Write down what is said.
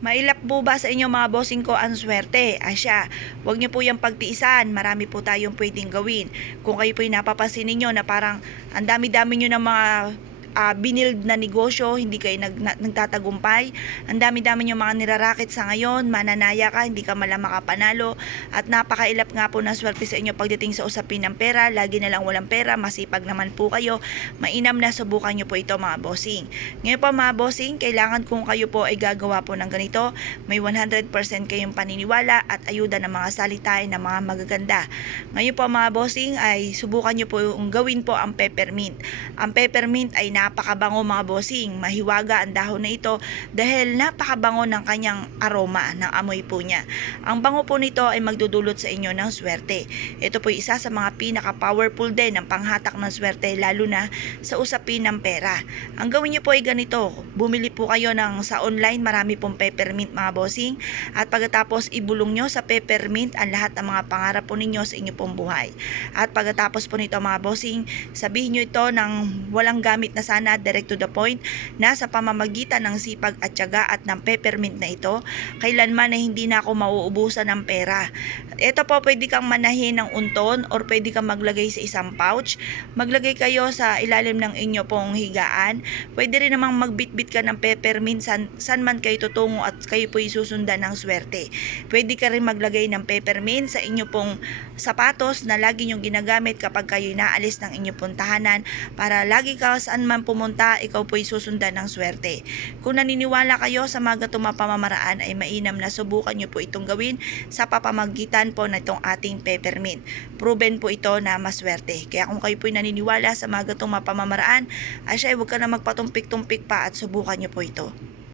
Mailap po ba sa inyo mga bossing ko ang swerte? Asya, huwag niyo po yung pagtiisan. Marami po tayong pwedeng gawin. Kung kayo po yung napapansin ninyo na parang ang dami-dami nyo ng mga ah, binild na negosyo, hindi kayo nag, na, nagtatagumpay. Ang dami-dami nyo mga nirarakit sa ngayon, mananaya ka, hindi ka malang makapanalo. At napakailap nga po ng swerte sa inyo pagdating sa usapin ng pera. Lagi na lang walang pera, masipag naman po kayo. Mainam na subukan nyo po ito mga bossing. Ngayon po mga bossing, kailangan kung kayo po ay gagawa po ng ganito, may 100% kayong paniniwala at ayuda ng mga salitain ng mga magaganda. Ngayon po mga bossing ay subukan nyo po yung gawin po ang peppermint. Ang peppermint ay napakabango mga bossing, mahiwaga ang dahon na ito dahil napakabango ng kanyang aroma, ng amoy po niya. Ang bango po nito ay magdudulot sa inyo ng swerte. Ito po isa sa mga pinaka-powerful din ng panghatak ng swerte lalo na sa usapin ng pera. Ang gawin nyo po ay ganito, bumili po kayo ng sa online, marami pong peppermint mga bossing at pagkatapos ibulong nyo sa peppermint ang lahat ng mga pangarap po ninyo sa inyo pong buhay. At pagkatapos po nito mga bossing, sabihin nyo ito ng walang gamit na sana, direct to the point, na sa pamamagitan ng sipag at tiyaga at ng peppermint na ito, kailanman na hindi na ako mauubusan ng pera. Ito po pwede kang manahin ng unton or pwede kang maglagay sa isang pouch. Maglagay kayo sa ilalim ng inyo pong higaan. Pwede rin namang magbitbit ka ng peppermint san, san man kayo tutungo at kayo po susundan ng swerte. Pwede ka rin maglagay ng peppermint sa inyo pong sapatos na lagi nyong ginagamit kapag kayo naalis ng inyo pong tahanan para lagi ka saan man pumunta, ikaw po'y susundan ng swerte. Kung naniniwala kayo sa mga pamamaraan ay mainam na subukan nyo po itong gawin sa papamagitan po na itong ating peppermint. Proven po ito na maswerte. Kaya kung kayo po'y naniniwala sa mga pamamaraan, ay siya, huwag ka na magpatumpik-tumpik pa at subukan nyo po ito.